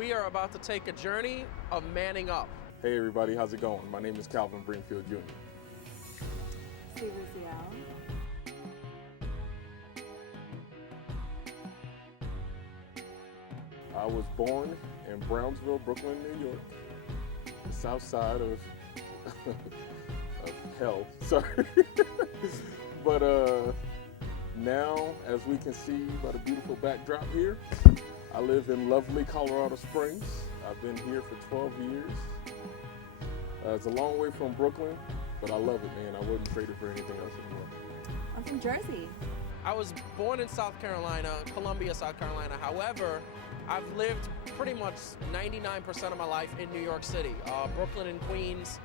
We are about to take a journey of manning up. Hey everybody, how's it going? My name is Calvin Breamfield Jr. C'est Ruzzielle. I was born in Brownsville, Brooklyn, New York, the south side of, of hell, sorry. But now, as we can see by the beautiful backdrop here, I live in lovely Colorado Springs. I've been here for 12 years. It's a long way from Brooklyn, but I love it, man. I wouldn't trade it for anything else anymore. I'm from Jersey. I was born in South Carolina, Columbia, South Carolina. However, I've lived pretty much 99% of my life in New York City, Brooklyn and Queens.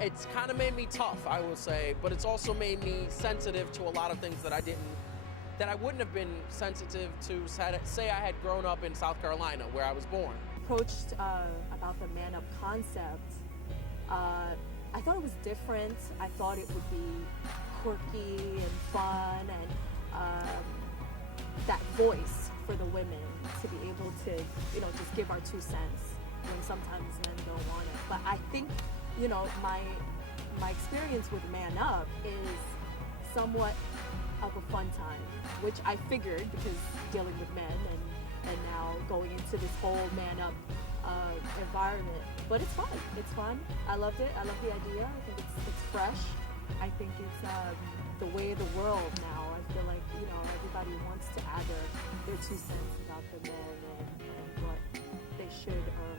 It's kind of made me tough, I will say, but it's also made me sensitive to a lot of things that I wouldn't have been sensitive to, say I had grown up in South Carolina, where I was born. Approached about the ManUp concept. I thought it was different. I thought it would be quirky and fun, and that voice for the women to be able to, just give our 2 cents when sometimes men don't want it. But I think, my experience with ManUp is somewhat of a fun time, which I figured because dealing with men and now going into this whole ManUp environment. But it's fun. It's fun. I loved it. I love the idea. I think it's fresh. I think it's the way of the world now. I feel like everybody wants to add their 2 cents about the men and what they should or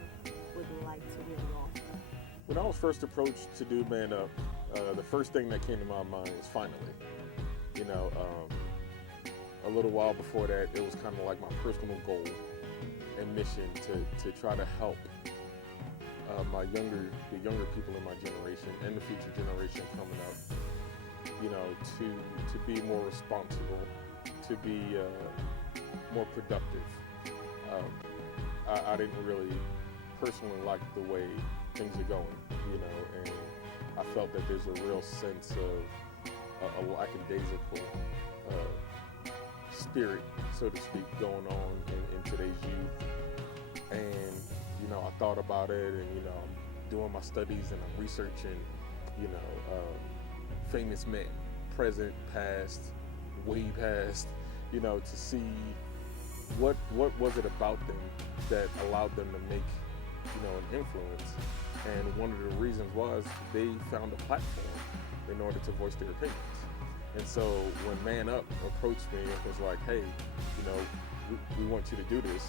would like to really offer. When I was first approached to do ManUp, the first thing that came to my mind was finally. A little while before that, it was kind of like my personal goal and mission to try to help the younger people in my generation and the future generation coming up, to be more responsible, to be more productive. I didn't really personally like the way things are going, and I felt that there's a real sense of a lackadaisical spirit, so to speak, going on in today's youth. And I thought about it, and I'm doing my studies and I'm researching famous men, present, past, way past, to see what was it about them that allowed them to make an influence. And one of the reasons was they found a platform in order to voice their opinions. And so when ManUp approached me and was like, hey, we want you to do this,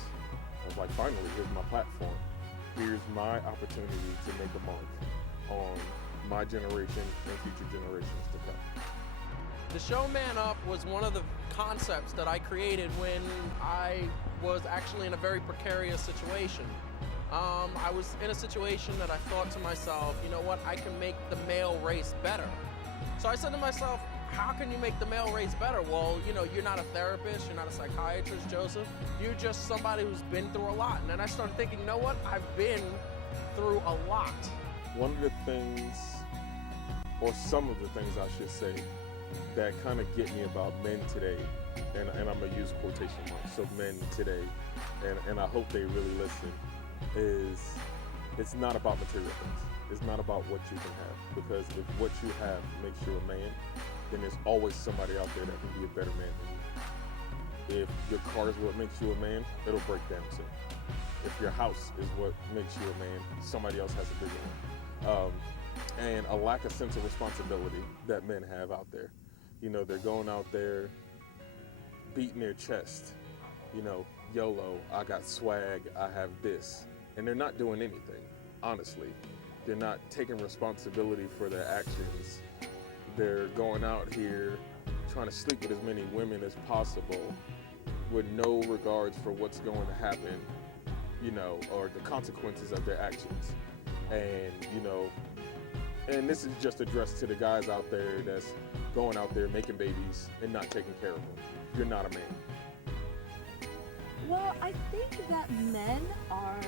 I was like, finally, here's my platform. Here's my opportunity to make a mark on my generation and future generations to come. The show ManUp was one of the concepts that I created when I was actually in a very precarious situation. I was in a situation that I thought to myself, you know what, I can make the male race better. So I said to myself, how can you make the male race better? Well, you're not a therapist, you're not a psychiatrist, Joseph. You're just somebody who's been through a lot. And then I started thinking, you know what, I've been through a lot. One of the things, or some of the things I should say, that kind of get me about men today, and I'm going to use quotation marks, so men today, and I hope they really listen, is it's not about material things. It's not about what you can have, because if what you have makes you a man, then there's always somebody out there that can be a better man than you. If your car is what makes you a man, it'll break down soon. If your house is what makes you a man, somebody else has a bigger one. And a lack of sense of responsibility that men have out there. They're going out there beating their chest. YOLO, I got swag, I have this. And they're not doing anything, honestly. They're not taking responsibility for their actions. They're going out here trying to sleep with as many women as possible with no regards for what's going to happen, or the consequences of their actions. And, and this is just addressed to the guys out there that's going out there making babies and not taking care of them. You're not a man. Well, I think that men are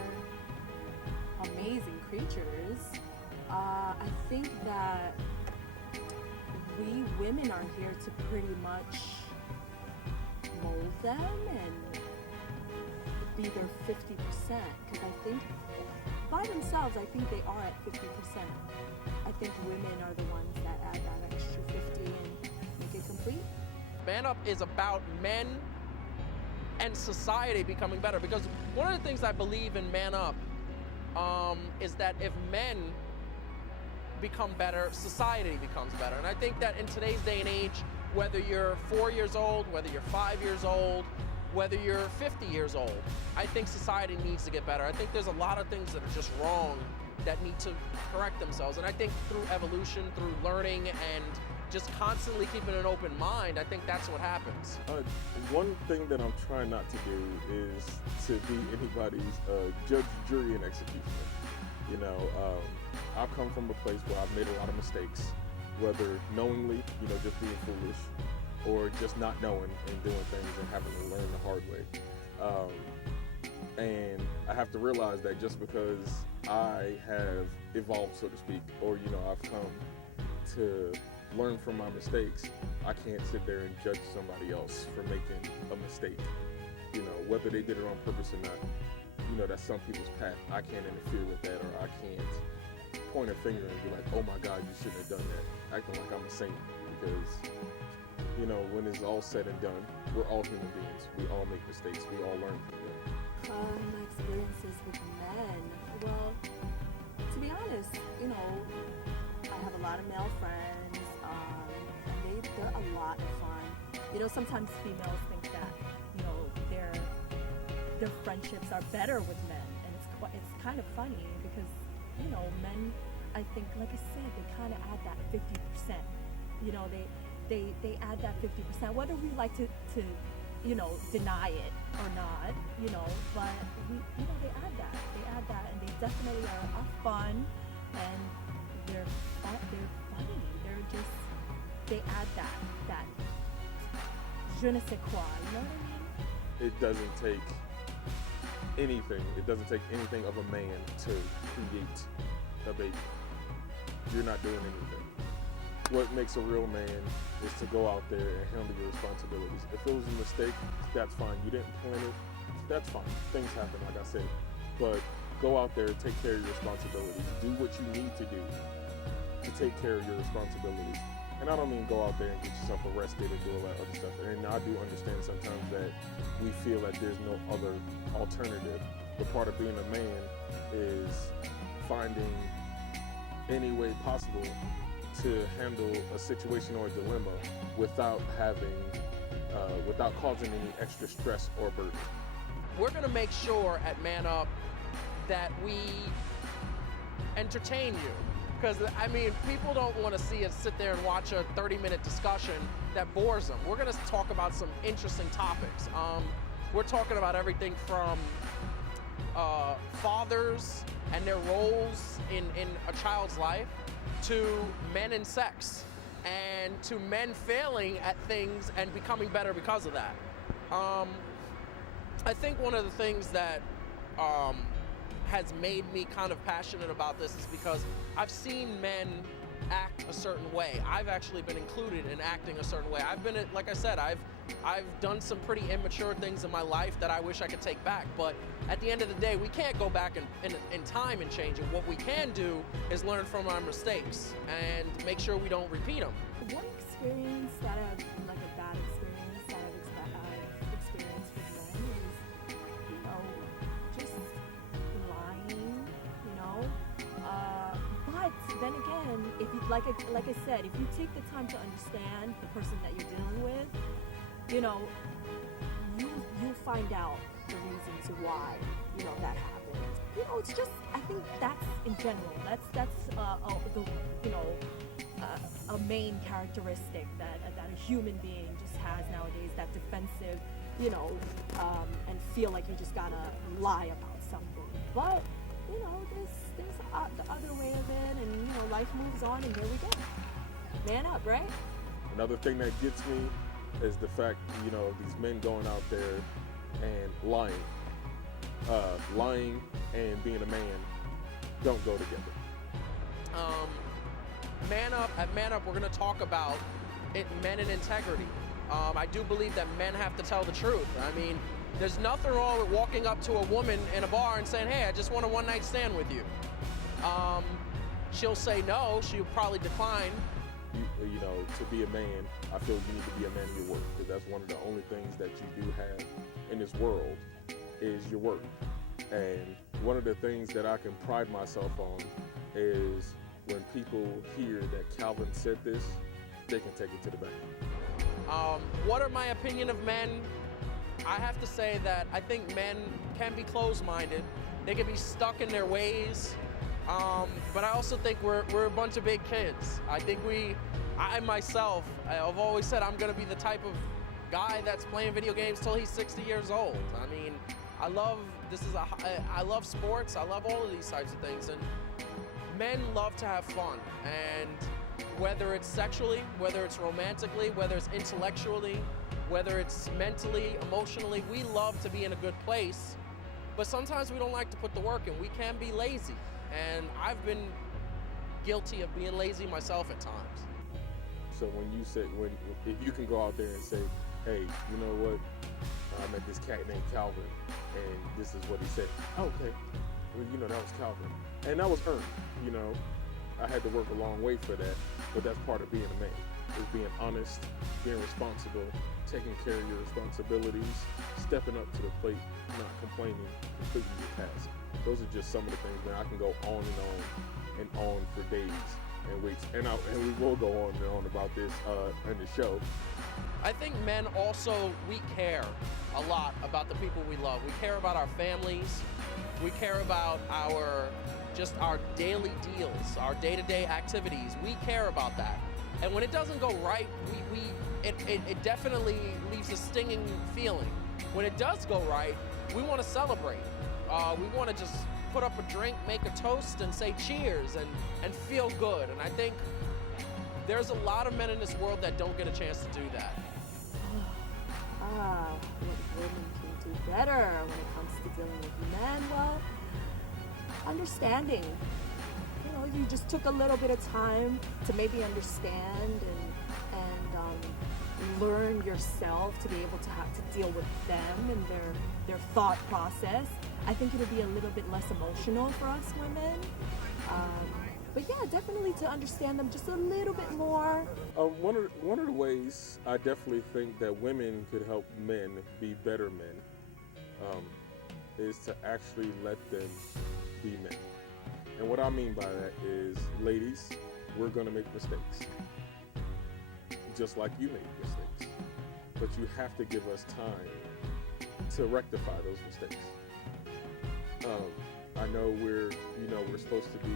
amazing creatures. I think that we women are here to pretty much mold them and be their 50%, because I think by themselves, I think they are at 50%. I think women are the ones that add that extra 50 and make it complete. ManUp is about men and society becoming better, because one of the things I believe in ManUp is that if men become better, society becomes better. And I think that in today's day and age, whether you're 4 years old, whether you're 5 years old, whether you're 50 years old, I think society needs to get better. I think there's a lot of things that are just wrong that need to correct themselves. And I think through evolution, through learning, and just constantly keeping an open mind, I think that's what happens. One thing that I'm trying not to do is to be anybody's judge, jury, and executioner. You know, I come from a place where I've made a lot of mistakes, whether knowingly, you know, just being foolish, or just not knowing and doing things and having to learn the hard way. And I have to realize that just because I have evolved, so to speak, or, you know, I've come to learn from my mistakes, I can't sit there and judge somebody else for making a mistake. You know, whether they did it on purpose or not, you know, that's some people's path. I can't interfere with that, or I can't point a finger and be like, oh my God, you shouldn't have done that, acting like I'm a saint, because, you know, when it's all said and done, we're all human beings. We all make mistakes. We all learn from them. My experiences with men. Well, to be honest, you know, I have a lot of male friends, and they're a lot of fun. You know, sometimes females think that, you know, their friendships are better with men, and it's kind of funny because, you know, men, I think, like I said, they kind of add that 50%. You know, they add that 50%, whether we like to you know, deny it or not, you know, but we, you know, they add that, and they definitely are fun, and they're funny, they add that je ne sais quoi, you know what I mean? It doesn't take anything of a man to create a baby. You're not doing anything. What makes a real man is to go out there and handle your responsibilities. If it was a mistake, that's fine. You didn't plan it, that's fine. Things happen, like I said. But go out there, take care of your responsibilities. Do what you need to do to take care of your responsibilities. And I don't mean go out there and get yourself arrested and do all that other stuff. And I do understand sometimes that we feel that there's no other alternative. But part of being a man is finding any way possible to handle a situation or a dilemma without causing any extra stress or burden. We're gonna make sure at ManUp that we entertain you. Because, I mean, people don't want to see us sit there and watch a 30-minute discussion that bores them. We're gonna talk about some interesting topics. We're talking about everything from fathers and their roles in a child's life, to men and sex, and to men failing at things and becoming better because of that. I think one of the things that has made me kind of passionate about this is because I've seen men act a certain way. I've actually been included in acting a certain way. I've been, like I said, I've done some pretty immature things in my life that I wish I could take back, but at the end of the day, we can't go back in time and change it. What we can do is learn from our mistakes and make sure we don't repeat them. One experience that like a bad experience that I've experienced with men is, you know, just lying, you know. But then again, if you like I said, if you take the time to understand the person that you're dealing with, you know, you'll find out the reasons why, you know, that happened. You know, it's just, I think that's in general, that's the, you know, a main characteristic that a human being just has nowadays, that defensive, you know, and feel like you just gotta lie about something. But, you know, there's the other way of it, and, you know, life moves on, and here we go. Man up, right? Another thing that gets me is the fact, you know, these men going out there and lying. Lying and being a man don't go together. At ManUp, we're going to talk about men and integrity. I do believe that men have to tell the truth. I mean, There's nothing wrong with walking up to a woman in a bar and saying, hey, I just want a one-night stand with you. She'll say no, she'll probably decline. You know, to be a man, I feel you need to be a man of your work, because that's one of the only things that you do have in this world is your work. And one of the things that I can pride myself on is when people hear that Calvin said this, they can take it to the bank. What are my opinion of men? I have to say that I think men can be closed-minded. They can be stuck in their ways. But I also think we're a bunch of big kids. I think I myself, I've always said I'm gonna be the type of guy that's playing video games till he's 60 years old. I mean, I love sports, I love all of these types of things, and men love to have fun. And whether it's sexually, whether it's romantically, whether it's intellectually, whether it's mentally, emotionally, we love to be in a good place. But sometimes we don't like to put the work in. We can be lazy. And I've been guilty of being lazy myself at times. So if you can go out there and say, hey, you know what, I met this cat named Calvin, and this is what he said. Okay, well, you know, that was Calvin. And that was earned, you know. I had to work a long way for that, but that's part of being a man, is being honest, being responsible, taking care of your responsibilities, stepping up to the plate, not complaining, completing your task. Those are just some of the things, man. I can go on and on for days and weeks, and we will go on and on about this in the show. I think men also, we care a lot about the people we love. We care about our families. We care about our daily deals, our day-to-day activities. We care about that. And when it doesn't go right, it definitely leaves a stinging feeling. When it does go right, we want to celebrate. We want to just put up a drink, make a toast, and say cheers and feel good. And I think there's a lot of men in this world that don't get a chance to do that. What women can do better when it comes to dealing with men? Well, understanding. You know, you just took a little bit of time to maybe understand and learn yourself to be able to deal with them and their thought process. I think it'll be a little bit less emotional for us women. But yeah, definitely to understand them just a little bit more. One of the ways I definitely think that women could help men be better men is to actually let them be men. And what I mean by that is, ladies, we're gonna make mistakes. Just like you make mistakes. But you have to give us time to rectify those mistakes. I know we're supposed to be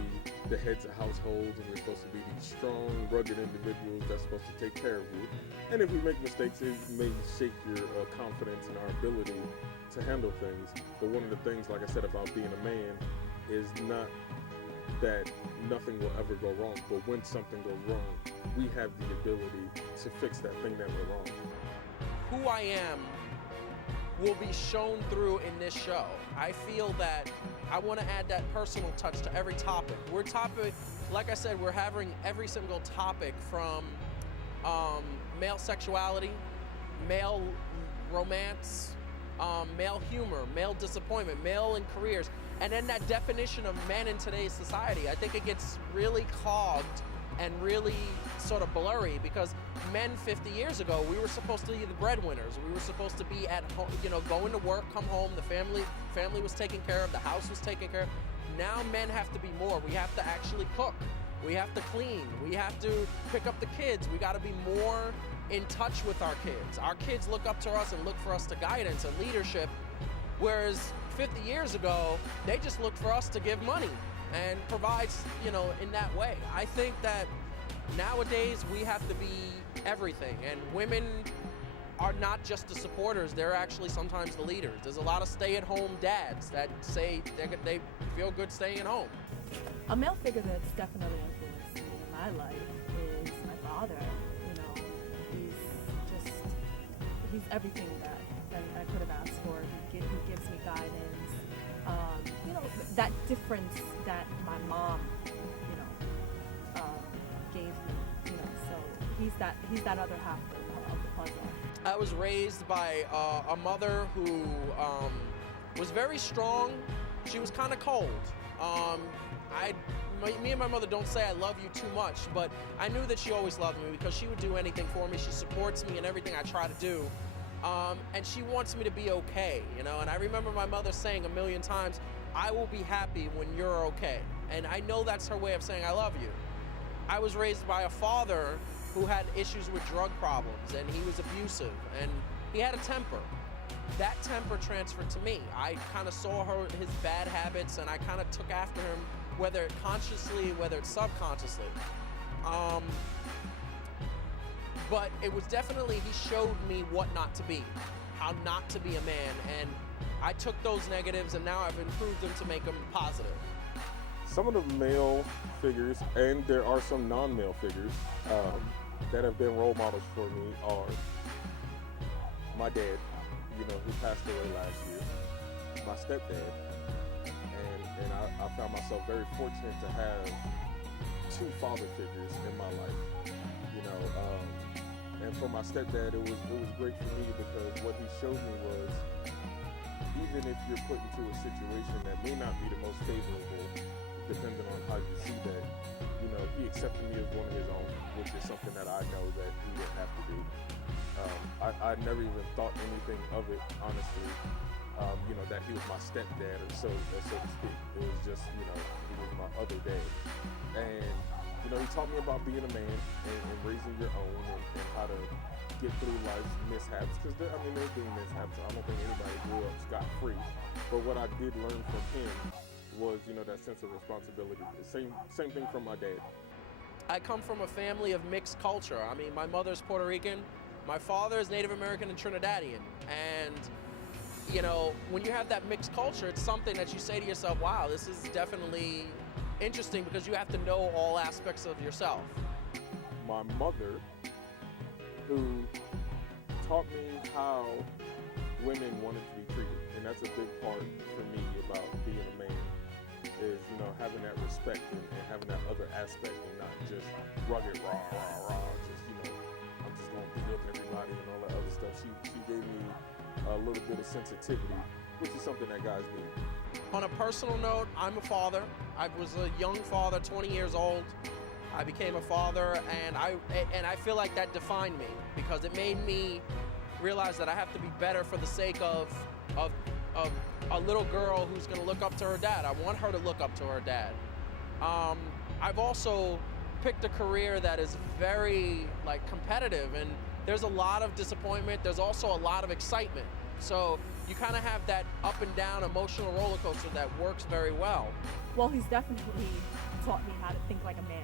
the heads of households, and we're supposed to be these strong, rugged individuals that's supposed to take care of you. And if we make mistakes, it may shake your confidence in our ability to handle things. But one of the things, like I said, about being a man is not that nothing will ever go wrong, but when something goes wrong, we have the ability to fix that thing that went wrong. Who I am will be shown through in this show. I feel that I want to add that personal touch to every topic. Like I said, we're having every single topic from male sexuality, male romance, male humor, male disappointment, male in careers, and then that definition of men in today's society. I think it gets really clogged and really sort of blurry, because men 50 years ago, we were supposed to be the breadwinners. We were supposed to be at home, going to work, come home, the family was taken care of, the house was taken care of. Now men have to be more. We have to actually cook. We have to clean. We have to pick up the kids. We got to be more in touch with our kids. Our kids look up to us and look for us to guidance and leadership, whereas 50 years ago, they just looked for us to give money and provide, in that way. I think that nowadays we have to be everything, and women are not just the supporters, they're actually sometimes the leaders. There's a lot of stay-at-home dads that say they feel good staying at home. A male figure that's definitely influenced me in my life is my father. He's everything that I could have asked for. He gives me guidance. That difference that my mom, gave me. So he's that other half of the puzzle. I was raised by a mother who was very strong. She was kind of cold. Me and my mother don't say I love you too much, but I knew that she always loved me because she would do anything for me. She supports me in everything I try to do. And she wants me to be okay, you know? And I remember my mother saying a million times, I will be happy when you're okay. And I know that's her way of saying I love you. I was raised by a father who had issues with drug problems, and he was abusive, and he had a temper. That temper transferred to me. I kind of saw his bad habits, and I kind of took after him, whether it consciously, whether it's subconsciously. But it was definitely, he showed me what not to be, how not to be a man, and I took those negatives and now I've improved them to make them positive. Some of the male figures, and there are some non-male figures, that have been role models for me are my dad, you know, who passed away last year, my stepdad, and I found myself very fortunate to have two father figures in my life, you know, and for my stepdad, it was great for me because what he showed me was, even if you're put into a situation that may not be the most favorable, depending on how you see that, you know, he accepted me as one of his own, which is something that I know that he didn't have to do. I never even thought anything of it, honestly, you know, that he was my stepdad, or so to speak. It was just, you know, he was my other dad. And, you know, he taught me about being a man and raising your own and how to get through life's mishaps. Because, there's been mishaps. I don't think anybody grew up scot-free. But what I did learn from him was, you know, that sense of responsibility. Same thing from my dad. I come from a family of mixed culture. I mean, my mother's Puerto Rican, my father is Native American and Trinidadian. And, you know, when you have that mixed culture, it's something that you say to yourself, wow, this is definitely interesting because you have to know all aspects of yourself. My mother, who taught me how women wanted to be treated, and that's a big part for me about being a man, is, you know, having that respect and having that other aspect and not just rugged, rah, rah, rah, just, you know, I'm just going to beat up everybody and all that other stuff. She gave me a little bit of sensitivity, which is something that guys need. On a personal note, I'm a father. I was a young father, 20 years old. I became a father, and I feel like that defined me because it made me realize that I have to be better for the sake of a little girl who's going to look up to her dad. I want her to look up to her dad. I've also picked a career that is very competitive, and there's a lot of disappointment. There's also a lot of excitement. So you kind of have that up and down emotional roller coaster that works very well. Well, he's definitely taught me how to think like a man.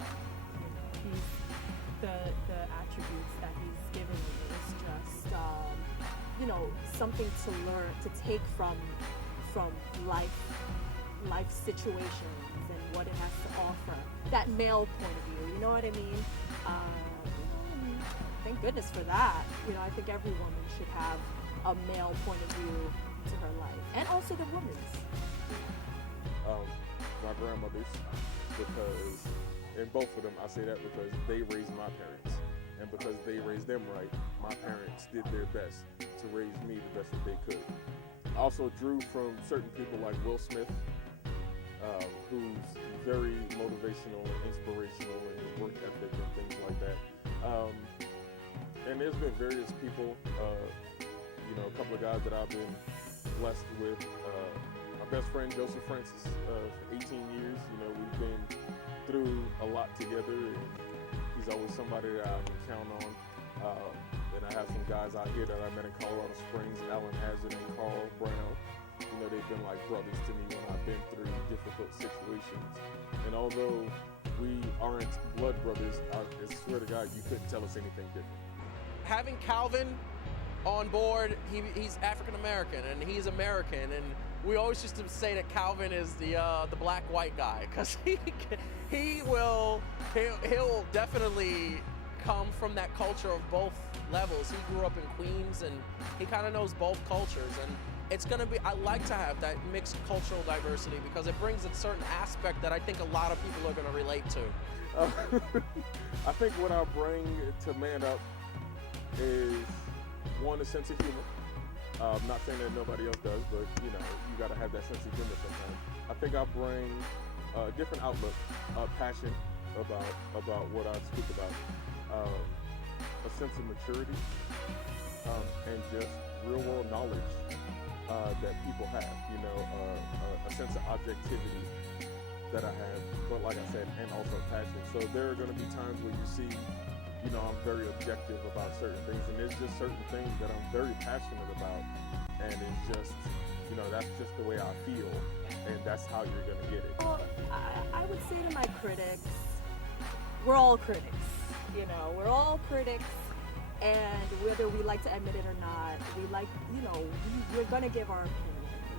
You know, the attributes that he's given me is just, you know, something to learn, to take from life situations and what it has to offer. That male point of view, you know what I mean? Thank goodness for that. You know, I think every woman should have a male point of view to her life, and also the woman's. My grandmothers, because, and both of them, I say that because they raised my parents, and because they raised them right, my parents did their best to raise me the best that they could. I also drew from certain people like Will Smith, who's very motivational and inspirational in his work ethic and things like that. And there's been various people, you know, a couple of guys that I've been blessed with. My best friend, Joseph Francis, for 18 years, you know, we've been through a lot together, and he's always somebody that I can count on. And I have some guys out here that I met in Colorado Springs, Alan Hazard and Carl Brown. You know, they've been like brothers to me when I've been through difficult situations. And although we aren't blood brothers, I swear to God, you couldn't tell us anything different. Having Calvin on board, he's African American and he's American, and we always used to say that Calvin is the black white guy because he'll definitely come from that culture of both levels. He grew up in Queens and he kind of knows both cultures, and it's gonna be, I like to have that mixed cultural diversity because it brings a certain aspect that I think a lot of people are gonna relate to. I think what I bring to ManUp is one, a sense of humor. Not saying that nobody else does, but you know, you gotta have that sense of humor sometimes. I think I bring a different outlook, passion about what I speak about, a sense of maturity, and just real world knowledge that people have. You know, a sense of objectivity that I have, but like I said, and also passion. So there are going to be times where you see, you know, I'm very objective about certain things, and there's just certain things that I'm very passionate about, and it's just, you know, that's just the way I feel, and that's how you're going to get it. Well, I would say to my critics, we're all critics, you know, we're all critics, and whether we like to admit it or not, we like, you know, we're going to give our opinion.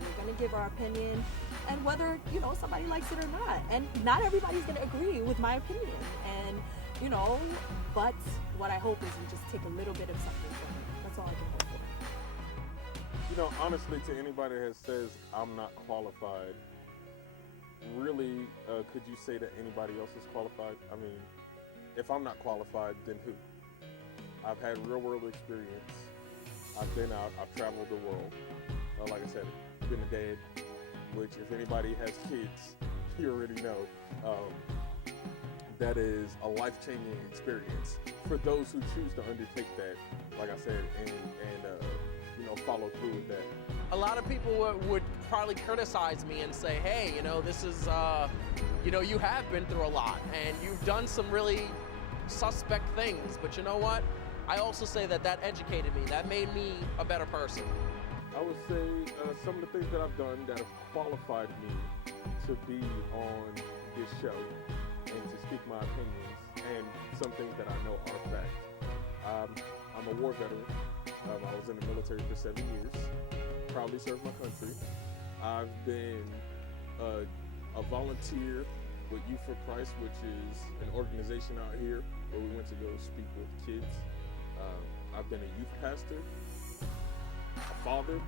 We're going to give our opinion, and whether, you know, somebody likes it or not. And not everybody's going to agree with my opinion. And, you know, but what I hope is you just take a little bit of something from it. That's all I can hope for. You know, honestly, to anybody that says I'm not qualified, really, could you say that anybody else is qualified? I mean, if I'm not qualified, then who? I've had real world experience. I've been out, I've traveled the world. Like I said, been a dad, which if anybody has kids, you already know, that is a life-changing experience for those who choose to undertake that, like I said, and you know, follow through with that. A lot of people would probably criticize me and say, hey, you know, this is, you know, you have been through a lot and you've done some really suspect things, but you know what? I also say that educated me, that made me a better person. I would say some of the things that I've done that have qualified me to be on this show and to speak my opinions, and some things that I know are fact. I'm a war veteran. I was in the military for 7 years, proudly served my country. I've been a volunteer with Youth for Christ, which is an organization out here where we went to go speak with kids. I've been a youth pastor, a father,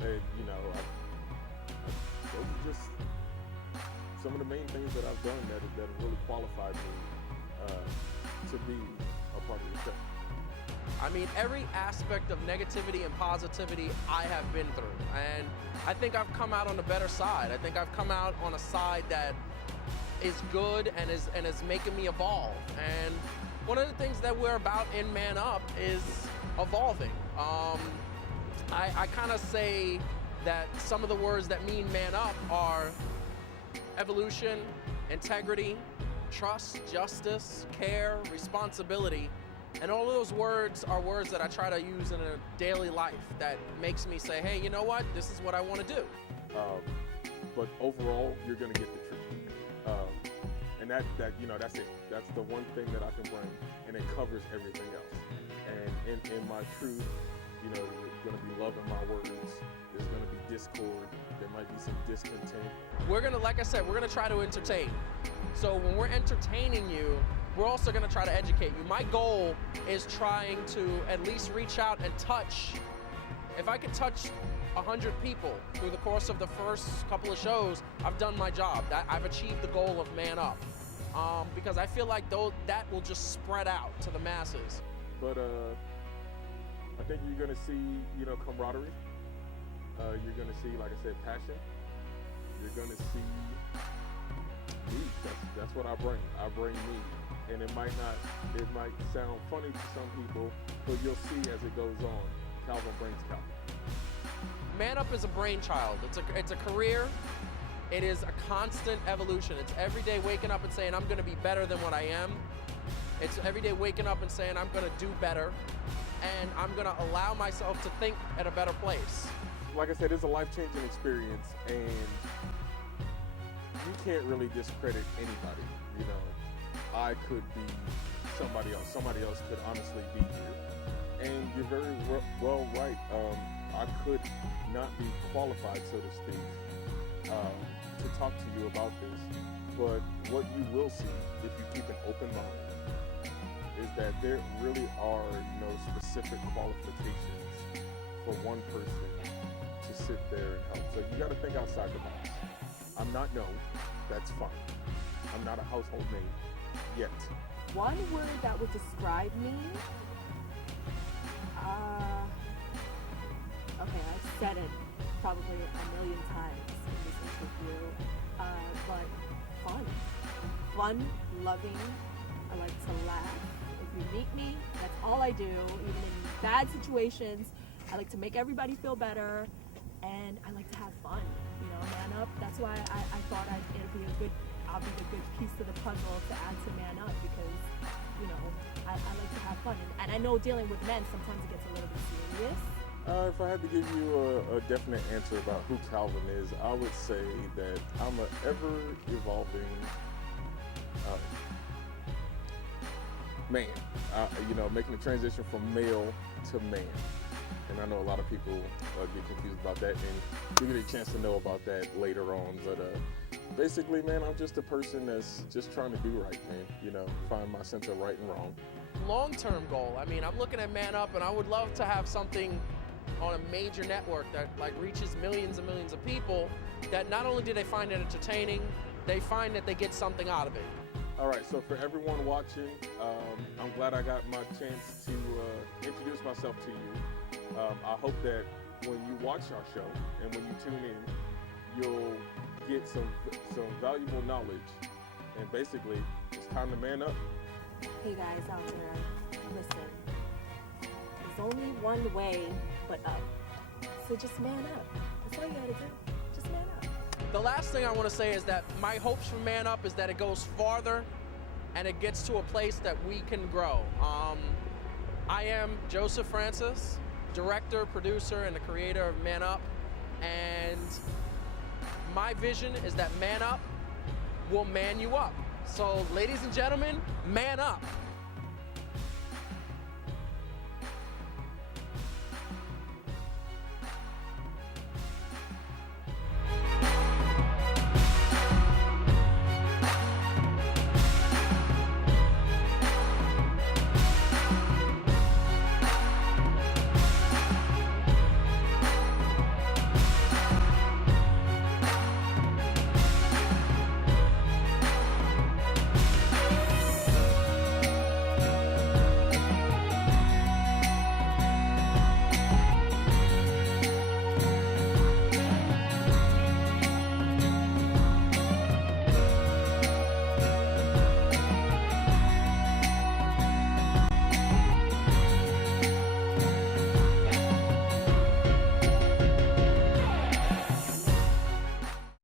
and you know, those are just some of the main things that I've done that have really qualified me to be a part of the show. I mean, every aspect of negativity and positivity I have been through, and I think I've come out on the better side. I think I've come out on a side that is good and is making me evolve. And one of the things that we're about in ManUp is evolving. I kind of say that some of the words that mean ManUp are evolution, integrity, trust, justice, care, responsibility. And all of those words are words that I try to use in a daily life that makes me say, hey, you know what? This is what I want to do. But overall, you're going to get the truth. And that you know, that's it. That's the one thing that I can bring, and it covers everything else. And in my truth, you know, there's going to be love in my words. There's going to be discord. There might be some discontent. We're going to, like I said, we're going to try to entertain. So when we're entertaining you, we're also going to try to educate you. My goal is trying to at least reach out and touch. If I could touch 100 people through the course of the first couple of shows, I've done my job. I've achieved the goal of ManUp. Because I feel like that will just spread out to the masses. But I think you're going to see, you know, camaraderie. You're going to see, like I said, passion. You're going to see me. That's what I bring. I bring me. And it might sound funny to some people, but you'll see as it goes on, Calvin brings Calvin. ManUp is a brainchild. It's a career. It is a constant evolution. It's every day waking up and saying, I'm going to be better than what I am. It's every day waking up and saying, I'm going to do better. And I'm going to allow myself to think at a better place. Like I said, it's a life-changing experience, and you can't really discredit anybody, you know. I could be somebody else. Somebody else could honestly be here. And you're very well right. I could not be qualified, so to speak, to talk to you about this. But what you will see, if you keep an open mind, is that there really are no specific qualifications for one person to sit there and help. So you got to think outside the box. I'm not known. That's fine. I'm not a household name. Yet. One word that would describe me Okay, I've said it probably a million times in this interview, but fun, loving. I like to laugh. If you meet me, that's all I do. Even in bad situations, I like to make everybody feel better, and I like to have fun. You know, Man Up. That's why I thought I'll be a good piece to the puzzle to add to Man Up, because you know I like to have fun, and I know dealing with men sometimes it gets a little bit serious. If I had to give you a definite answer about who Calvin is, I would say that I'm an ever-evolving man. You know, making the transition from male to man. And I know a lot of people get confused about that, and you get a chance to know about that later on. But basically, man, I'm just a person that's just trying to do right, man. You know, find my sense of right and wrong. Long-term goal. I mean, I'm looking at Man Up, and I would love to have something on a major network that like reaches millions and millions of people, that not only do they find it entertaining, they find that they get something out of it. All right, so for everyone watching, I'm glad I got my chance to introduce myself to you. I hope that when you watch our show and when you tune in, you'll get some valuable knowledge. And basically, it's time to man up. Hey guys out there, listen. There's only one way but up. So just man up. That's all you gotta do. Just man up. The last thing I want to say is that my hopes for Man Up is that it goes farther and it gets to a place that we can grow. I am Joseph Francis, director, producer, and the creator of Man Up. And my vision is that Man Up will man you up. So ladies and gentlemen, man up.